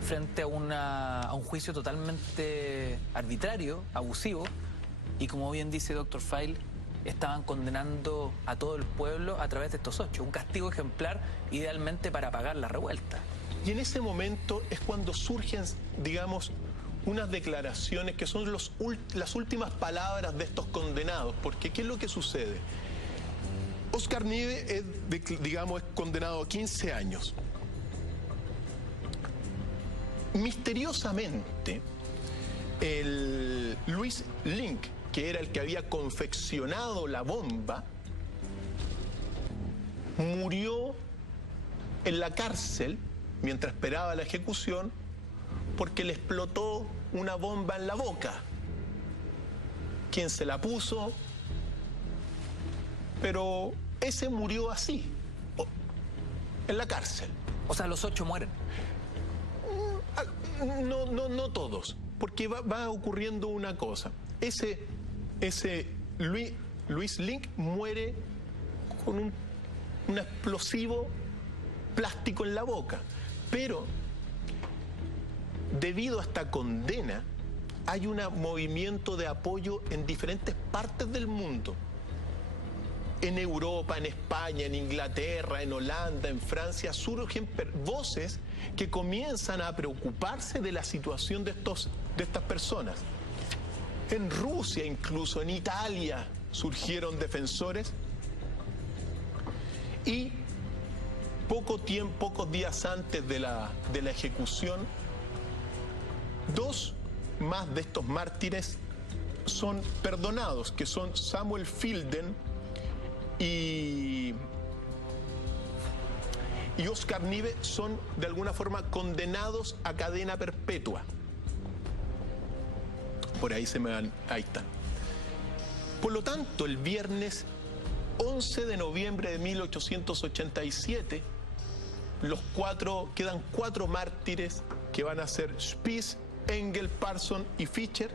frente a un juicio totalmente arbitrario, abusivo, y como bien dice Dr. File, estaban condenando a todo el pueblo a través de estos 8, un castigo ejemplar idealmente para apagar la revuelta. Y en ese momento es cuando surgen, digamos, unas declaraciones que son las últimas palabras de estos condenados, porque ¿qué es lo que sucede? Oscar Nieve es, digamos, es condenado a 15 años. Misteriosamente, el Luis Link, que era el que había confeccionado la bomba, murió en la cárcel mientras esperaba la ejecución porque le explotó una bomba en la boca. ¿Quién se la puso? Pero ese murió así, en la cárcel. O sea, los 8 mueren. No todos, porque va ocurriendo una cosa. Ese Luis Link muere con un explosivo plástico en la boca, pero debido a esta condena hay un movimiento de apoyo en diferentes partes del mundo. En Europa, en España, en Inglaterra, en Holanda, en Francia, surgen voces que comienzan a preocuparse de la situación de estas personas. En Rusia, incluso en Italia, surgieron defensores. Y pocos días antes de la ejecución, 2 más de estos mártires son perdonados, que son Samuel Filden y Oscar Nieve, son de alguna forma condenados a cadena perpetua. Por ahí ahí están. Por lo tanto, el viernes 11 de noviembre de 1887, quedan 4 mártires que van a ser Spies, Engel, Parson y Fischer,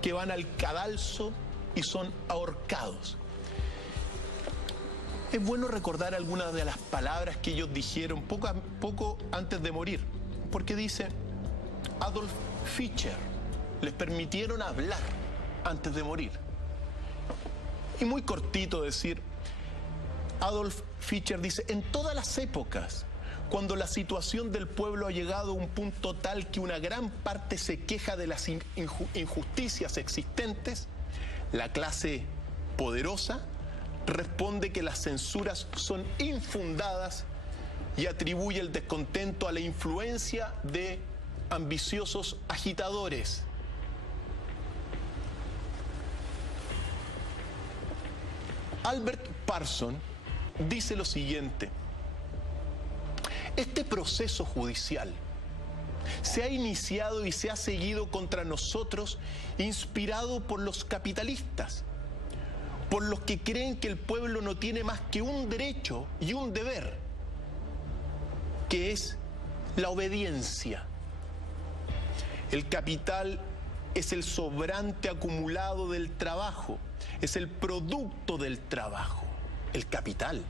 que van al cadalso y son ahorcados. Es bueno recordar algunas de las palabras que ellos dijeron poco antes de morir, porque dice Adolf Fischer, les permitieron hablar antes de morir. Y muy cortito decir, Adolf Fischer dice, en todas las épocas, cuando la situación del pueblo ha llegado a un punto tal que una gran parte se queja de las injusticias existentes, la clase poderosa responde que las censuras son infundadas y atribuye el descontento a la influencia de ambiciosos agitadores. Albert Parson dice lo siguiente: este proceso judicial se ha iniciado y se ha seguido contra nosotros inspirado por los capitalistas, por los que creen que el pueblo no tiene más que un derecho y un deber, que es la obediencia. El capital es el sobrante acumulado del trabajo, es el producto del trabajo, el capital.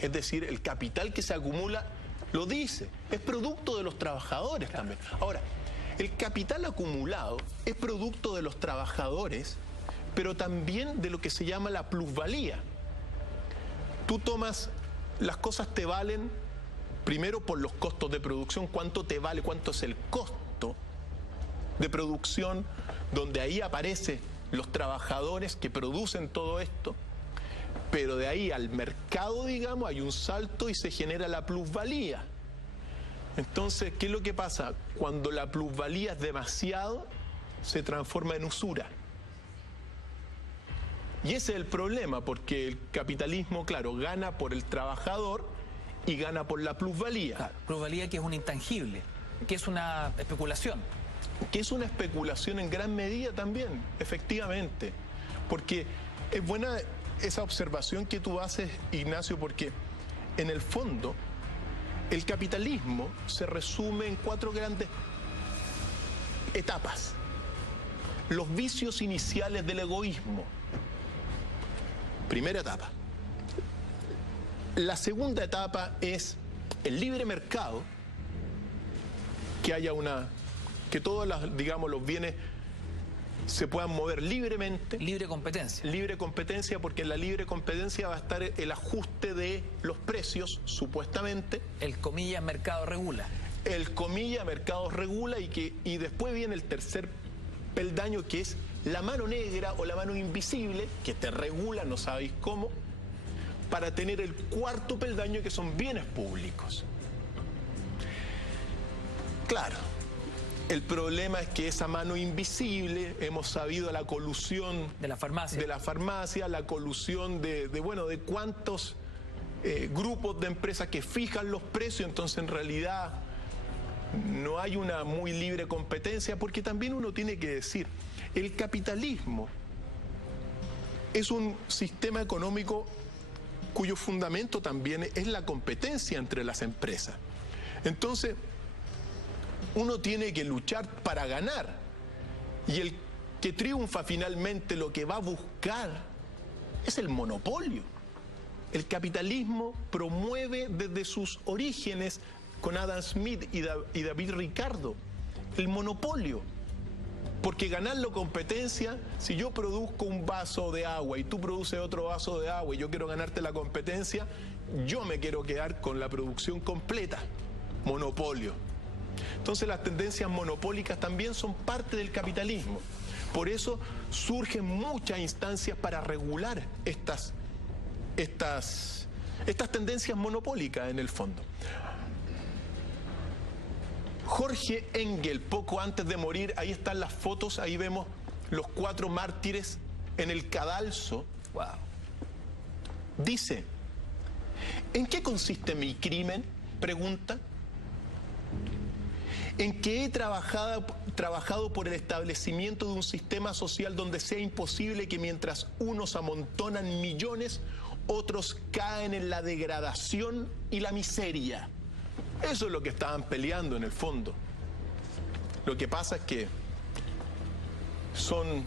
Es decir, el capital que se acumula, lo dice, es producto de los trabajadores también. Ahora, el capital acumulado es producto de los trabajadores, pero también de lo que se llama la plusvalía. Tú tomas, las cosas te valen primero por los costos de producción, cuánto te vale, cuánto es el costo de producción, donde ahí aparecen los trabajadores que producen todo esto, pero de ahí al mercado, digamos, hay un salto y se genera la plusvalía. Entonces, ¿qué es lo que pasa? Cuando la plusvalía es demasiado, se transforma en usura. Y ese es el problema, porque el capitalismo, claro, gana por el trabajador y gana por la plusvalía. Claro, plusvalía que es un intangible, que es una especulación. Que es una especulación en gran medida también, efectivamente. Porque es buena esa observación que tú haces, Ignacio, porque en el fondo el capitalismo se resume en 4 grandes etapas. Los vicios iniciales del egoísmo. Primera etapa. La segunda etapa es el libre mercado, que haya que todos los bienes se puedan mover libremente. Libre competencia. Libre competencia, porque en la libre competencia va a estar el ajuste de los precios, supuestamente. El comillas mercado regula. El comillas mercado regula y después viene el tercer peldaño, que es la mano negra o la mano invisible, que te regula, no sabéis cómo, para tener el cuarto peldaño, que son bienes públicos. Claro. El problema es que esa mano invisible, hemos sabido la colusión de la farmacia, la colusión de cuántos grupos de empresas que fijan los precios, entonces en realidad no hay una muy libre competencia, porque también uno tiene que decir, el capitalismo es un sistema económico cuyo fundamento también es la competencia entre las empresas. Entonces, uno tiene que luchar para ganar, y el que triunfa finalmente lo que va a buscar es el monopolio. El capitalismo promueve desde sus orígenes, con Adam Smith y David Ricardo, el monopolio. Porque ganar la competencia, si yo produzco un vaso de agua y tú produces otro vaso de agua y yo quiero ganarte la competencia, yo me quiero quedar con la producción completa. Monopolio. Entonces las tendencias monopólicas también son parte del capitalismo. Por eso surgen muchas instancias para regular estas tendencias monopólicas en el fondo. Jorge Engel, poco antes de morir, ahí están las fotos, ahí vemos los 4 mártires en el cadalso. Wow. Dice, ¿en qué consiste mi crimen? Pregunta. En que he trabajado por el establecimiento de un sistema social donde sea imposible que mientras unos amontonan millones, otros caen en la degradación y la miseria. Eso es lo que estaban peleando en el fondo. Lo que pasa es que son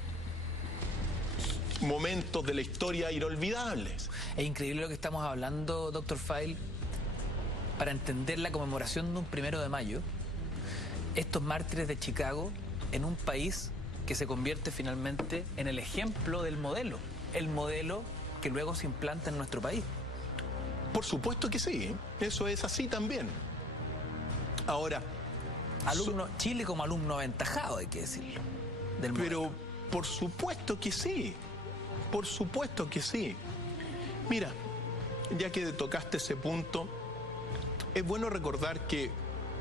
momentos de la historia inolvidables. Es increíble lo que estamos hablando, Dr. File, para entender la conmemoración de un 1 de mayo. Estos mártires de Chicago en un país que se convierte finalmente en el ejemplo del modelo, el modelo que luego se implanta en nuestro país. Por supuesto que sí, eso es así también. Ahora, Chile como alumno aventajado, hay que decirlo, del modelo. Pero por supuesto que sí, por supuesto que sí. Mira, ya que tocaste ese punto, es bueno recordar que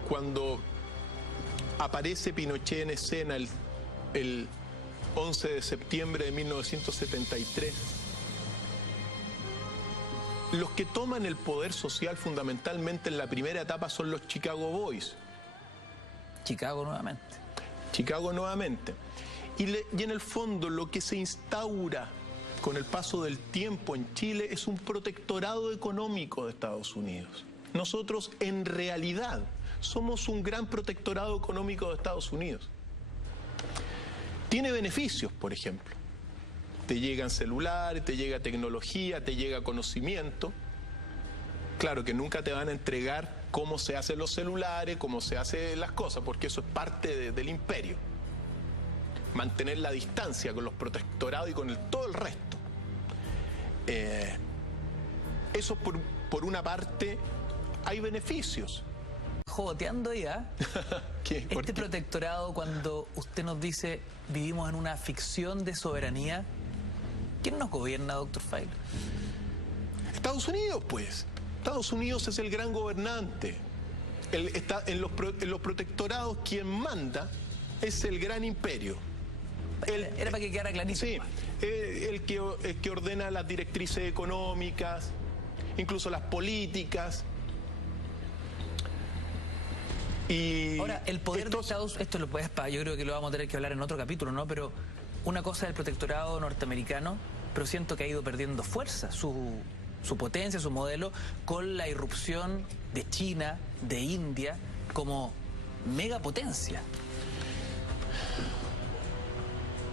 cuando aparece Pinochet en escena el 11 de septiembre de 1973, los que toman el poder social fundamentalmente en la primera etapa son los Chicago Boys. Chicago nuevamente. Chicago nuevamente. Y en el fondo lo que se instaura con el paso del tiempo en Chile es un protectorado económico de Estados Unidos. Nosotros en realidad somos un gran protectorado económico de Estados Unidos. Tiene beneficios, por ejemplo. Te llegan celulares, te llega tecnología, te llega conocimiento. Claro que nunca te van a entregar cómo se hacen los celulares, cómo se hacen las cosas, porque eso es parte del imperio. Mantener la distancia con los protectorados y con todo el resto. Eso por una parte hay beneficios. Joteando ya, este protectorado, cuando usted nos dice vivimos en una ficción de soberanía, ¿quién nos gobierna, Dr. File? Estados Unidos, pues. Estados Unidos es el gran gobernante. En los protectorados quien manda es el gran imperio. Era para que quedara clarísimo. Sí, el que ordena las directrices económicas, incluso las políticas. Y ahora, el poder de Estados Unidos, esto lo puedes, yo creo que lo vamos a tener que hablar en otro capítulo, ¿no? Pero una cosa es el protectorado norteamericano, pero siento que ha ido perdiendo fuerza, su potencia, su modelo, con la irrupción de China, de India, como megapotencia.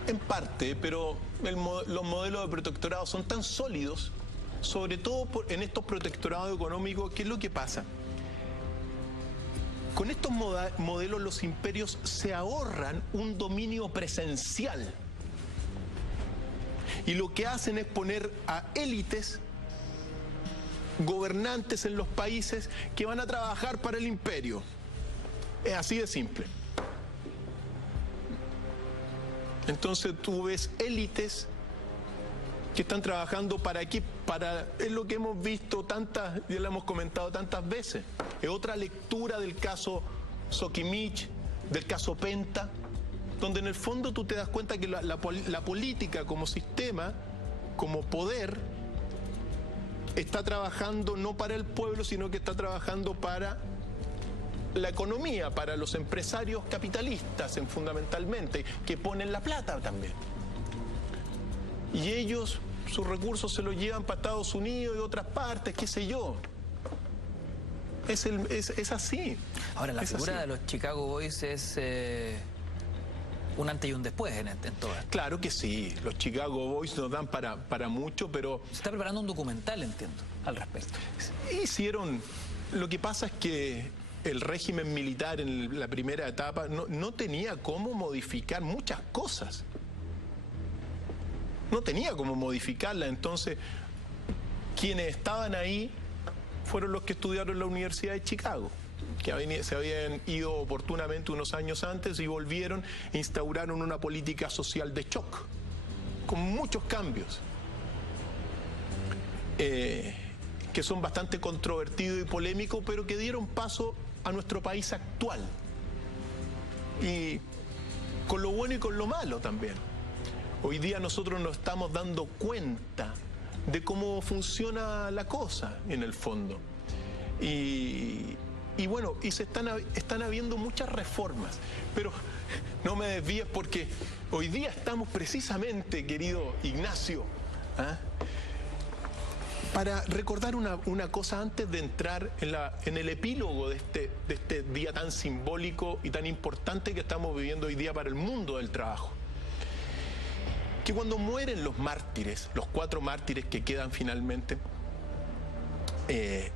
En parte, pero los modelos de protectorado son tan sólidos, sobre todo en estos protectorados económicos. ¿Qué es lo que pasa? Con estos modelos los imperios se ahorran un dominio presencial Y lo que hacen es poner a élites gobernantes en los países que van a trabajar para el imperio. Es así de simple. Entonces tú ves élites que están trabajando para qué, es lo que hemos visto tantas, ya lo hemos comentado tantas veces. Es otra lectura del caso Sokimich, del caso Penta, donde en el fondo tú te das cuenta que la política como sistema, como poder, está trabajando no para el pueblo, sino que está trabajando para la economía, para los empresarios capitalistas, fundamentalmente, que ponen la plata también. Y ellos, sus recursos se los llevan para Estados Unidos y otras partes, qué sé yo. Es así. Ahora, la figura de los Chicago Boys es un antes y un después en todo esto. Claro que sí, los Chicago Boys nos dan para mucho, pero... Se está preparando un documental, entiendo, al respecto. Hicieron... Lo que pasa es que el régimen militar en la primera etapa no tenía cómo modificar muchas cosas. No tenía cómo modificarla, entonces quienes estaban ahí fueron los que estudiaron en la Universidad de Chicago, que se habían ido oportunamente unos años antes y volvieron e instauraron una política social de shock, con muchos cambios, que son bastante controvertidos y polémicos, pero que dieron paso a nuestro país actual, y con lo bueno y con lo malo también. Hoy día nosotros nos estamos dando cuenta de cómo funciona la cosa en el fondo. Y bueno, y están habiendo muchas reformas. Pero no me desvíes porque hoy día estamos precisamente, querido Ignacio, para recordar una cosa antes de entrar en el epílogo de este día tan simbólico y tan importante que estamos viviendo hoy día para el mundo del trabajo. Que cuando mueren los mártires, los 4 mártires que quedan finalmente, el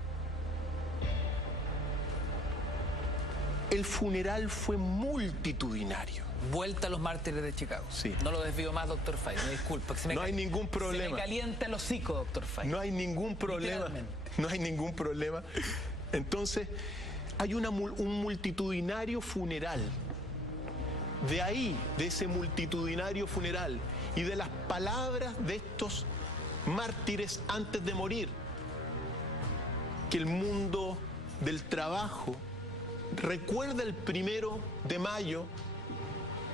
funeral fue multitudinario. Vuelta a los mártires de Chicago. Sí. No lo desvío más, doctor Fay, me disculpa. No hay ningún problema. Se me calienta el hocico, doctor Fay. No hay ningún problema. No hay ningún problema. Entonces, hay un multitudinario funeral. De ahí, de ese multitudinario funeral y de las palabras de estos mártires antes de morir, que el mundo del trabajo recuerda el 1 de mayo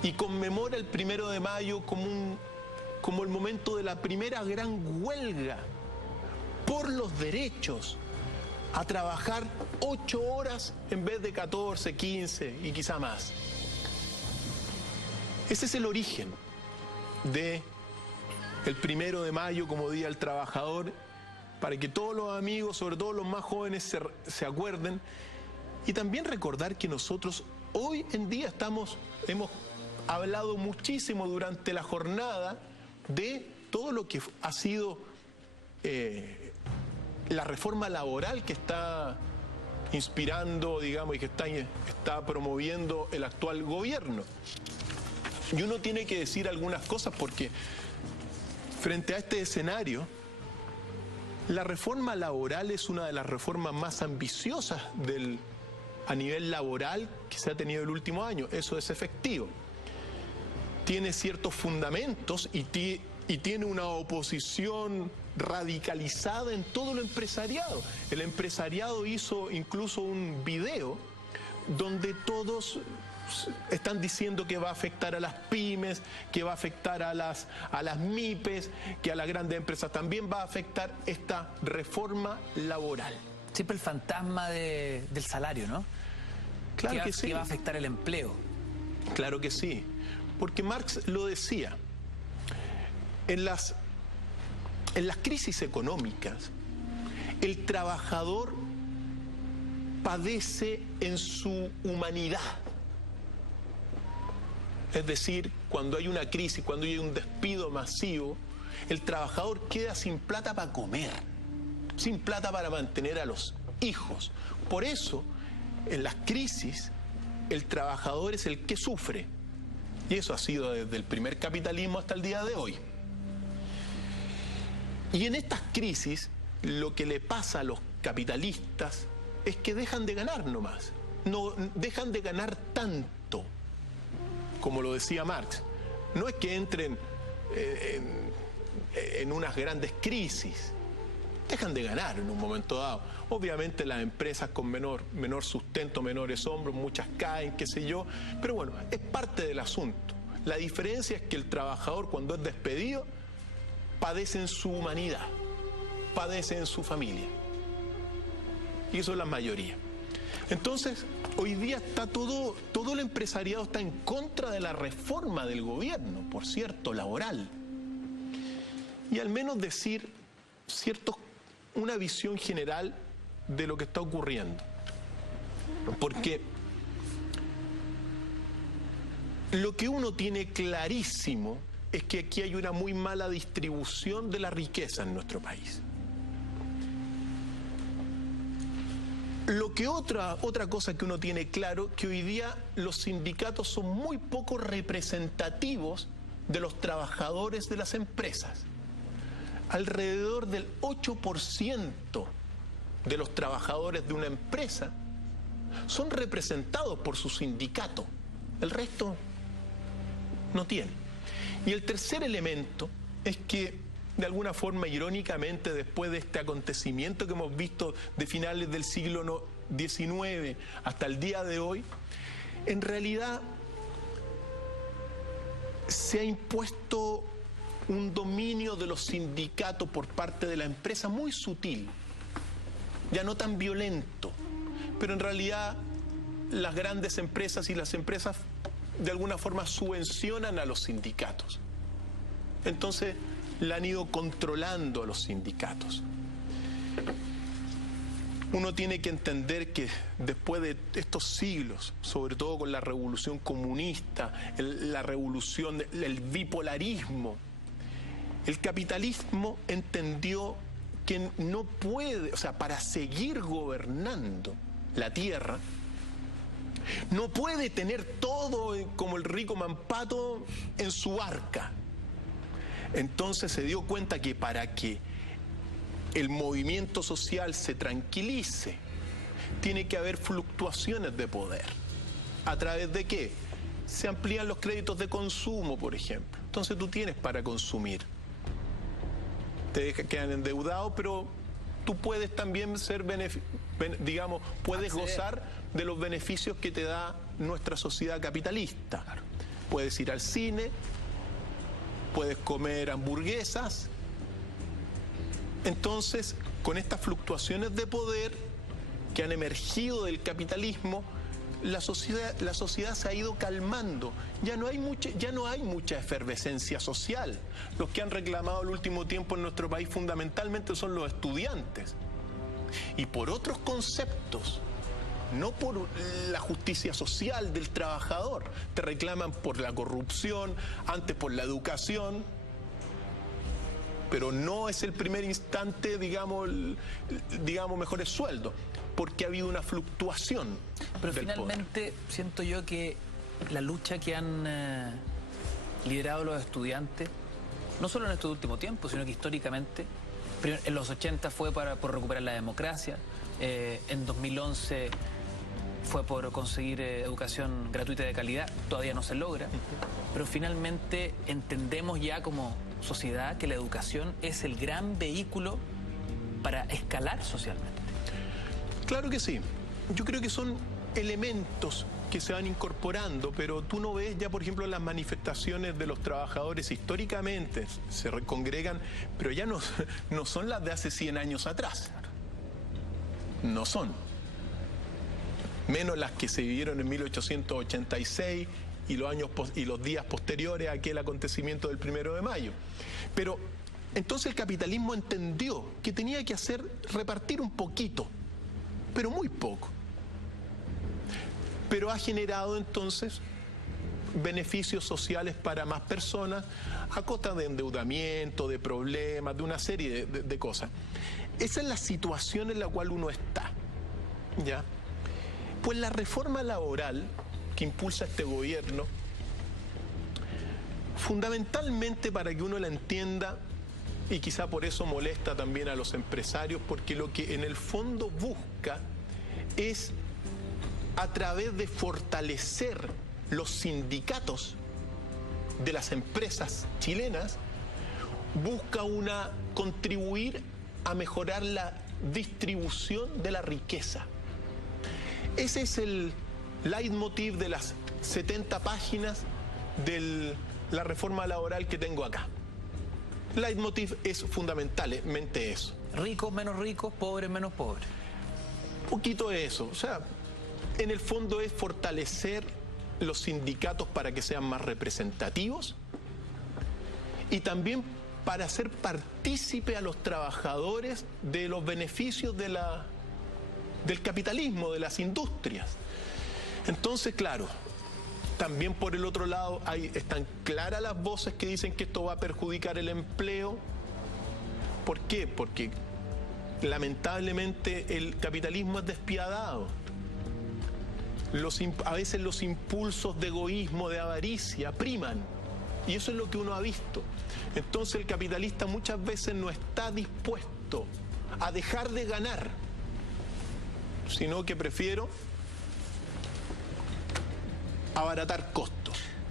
y conmemora el 1 de mayo como el momento de la primera gran huelga por los derechos a trabajar 8 horas en vez de 14, 15 y quizá más. Ese es el origen de el 1 de mayo como Día del Trabajador, para que todos los amigos, sobre todo los más jóvenes, se acuerden, y también recordar que nosotros hoy en día hemos hablado muchísimo durante la jornada de todo lo que ha sido la reforma laboral que está inspirando, digamos, y que está promoviendo el actual gobierno. Y uno tiene que decir algunas cosas porque frente a este escenario, la reforma laboral es una de las reformas más ambiciosas a nivel laboral que se ha tenido el último año. Eso es efectivo. Tiene ciertos fundamentos y tiene una oposición radicalizada en todo el empresariado. El empresariado hizo incluso un video donde todos están diciendo que va a afectar a las pymes, que va a afectar a las MIPES, que a las grandes empresas también va a afectar esta reforma laboral. Siempre el fantasma del salario, ¿no? Claro que sí. Que va a afectar el empleo. Claro que sí, porque Marx lo decía. En las crisis económicas, el trabajador padece en su humanidad. Es decir, cuando hay una crisis, cuando hay un despido masivo, el trabajador queda sin plata para comer, sin plata para mantener a los hijos. Por eso, en las crisis, el trabajador es el que sufre. Y eso ha sido desde el primer capitalismo hasta el día de hoy. Y en estas crisis, lo que le pasa a los capitalistas es que dejan de ganar nomás. No dejan de ganar tanto, como lo decía Marx. No es que entren en unas grandes crisis, dejan de ganar en un momento dado. Obviamente las empresas con menor sustento, menores hombros, muchas caen, qué sé yo, pero bueno, es parte del asunto. La diferencia es que el trabajador, cuando es despedido, padece en su humanidad, padece en su familia. Y eso es la mayoría. Entonces, hoy día está todo el empresariado está en contra de la reforma del gobierno, por cierto, laboral. Y al menos decir una visión general de lo que está ocurriendo. Porque lo que uno tiene clarísimo es que aquí hay una muy mala distribución de la riqueza en nuestro país. Lo que otra cosa que uno tiene claro, que hoy día los sindicatos son muy poco representativos de los trabajadores de las empresas. Alrededor del 8% de los trabajadores de una empresa son representados por su sindicato. El resto no tiene. Y el tercer elemento es que, de alguna forma, irónicamente, después de este acontecimiento que hemos visto de finales del siglo XIX hasta el día de hoy, en realidad se ha impuesto un dominio de los sindicatos por parte de la empresa muy sutil, ya no tan violento, pero en realidad las grandes empresas y las empresas de alguna forma subvencionan a los sindicatos. Entonces la han ido controlando a los sindicatos. Uno tiene que entender que después de estos siglos, sobre todo con la revolución comunista, la revolución, el bipolarismo, el capitalismo entendió que no puede, o sea, para seguir gobernando la tierra, no puede tener todo como el rico Mampato en su arca. Entonces se dio cuenta que para que el movimiento social se tranquilice, tiene que haber fluctuaciones de poder. ¿A través de qué? Se amplían los créditos de consumo, por ejemplo. Entonces tú tienes para consumir. Te quedan endeudados, pero tú puedes también ser, puedes gozar de los beneficios que te da nuestra sociedad capitalista. Puedes ir al cine, puedes comer hamburguesas. Entonces, con estas fluctuaciones de poder que han emergido del capitalismo, la sociedad se ha ido calmando. Ya no hay mucha efervescencia social. Los que han reclamado el último tiempo en nuestro país fundamentalmente son los estudiantes. Y por otros conceptos, no por la justicia social del trabajador. Te reclaman por la corrupción, antes por la educación, pero no es el primer instante, digamos, mejores sueldos, porque ha habido una fluctuación. Pero finalmente siento yo que la lucha que han liderado los estudiantes, no solo en este último tiempo, sino que históricamente, en los 80 fue por recuperar la democracia, en 2011 fue por conseguir educación gratuita de calidad, todavía no se logra, pero finalmente entendemos ya como sociedad que la educación es el gran vehículo para escalar socialmente. Claro que sí. Yo creo que son elementos que se van incorporando, pero tú no ves ya, por ejemplo, las manifestaciones de los trabajadores históricamente, se congregan, pero ya no son las de hace 100 años atrás. No son. Menos las que se vivieron en 1886 y los días posteriores a aquel acontecimiento del 1 de mayo. Pero entonces el capitalismo entendió que tenía que repartir un poquito, pero muy poco. Pero ha generado entonces beneficios sociales para más personas a costa de endeudamiento, de problemas, de una serie de cosas. Esa es la situación en la cual uno está, ¿ya? Pues la reforma laboral que impulsa este gobierno, fundamentalmente, para que uno la entienda, y quizá por eso molesta también a los empresarios, porque lo que en el fondo busca es, a través de fortalecer los sindicatos de las empresas chilenas, busca contribuir a mejorar la distribución de la riqueza. Ese es el leitmotiv de las 70 páginas de la reforma laboral que tengo acá. Leitmotiv es fundamentalmente eso. Ricos menos ricos, pobres menos pobres. Un poquito de eso. O sea, en el fondo es fortalecer los sindicatos para que sean más representativos y también para hacer partícipe a los trabajadores de los beneficios del capitalismo, de las industrias. Entonces, claro, también por el otro lado están claras las voces que dicen que esto va a perjudicar el empleo. ¿Por qué? Porque lamentablemente el capitalismo es despiadado. A veces los impulsos de egoísmo, de avaricia, priman. Y eso es lo que uno ha visto. Entonces el capitalista muchas veces no está dispuesto a dejar de ganar, sino que prefiero abaratar costos.